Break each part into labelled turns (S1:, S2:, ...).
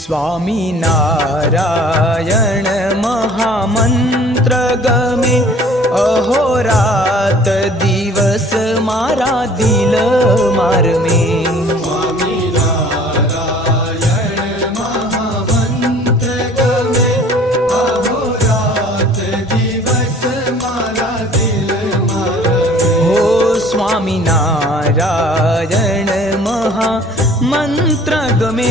S1: स्वामी नारायण महामंत्र गमे अहोरात दिवस मारा दिल मार में
S2: स्वामी नारायण महामंत्र
S1: मंत्र गमे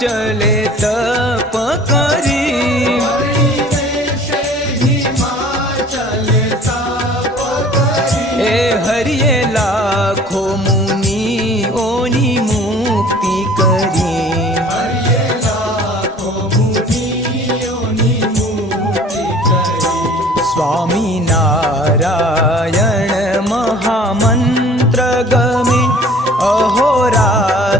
S1: चले तप करी,
S2: चले करी।
S1: ए हरिए लाखो मुनि ओनी मुक्ति करी।,
S2: करी
S1: स्वामी नारायण महामंत्र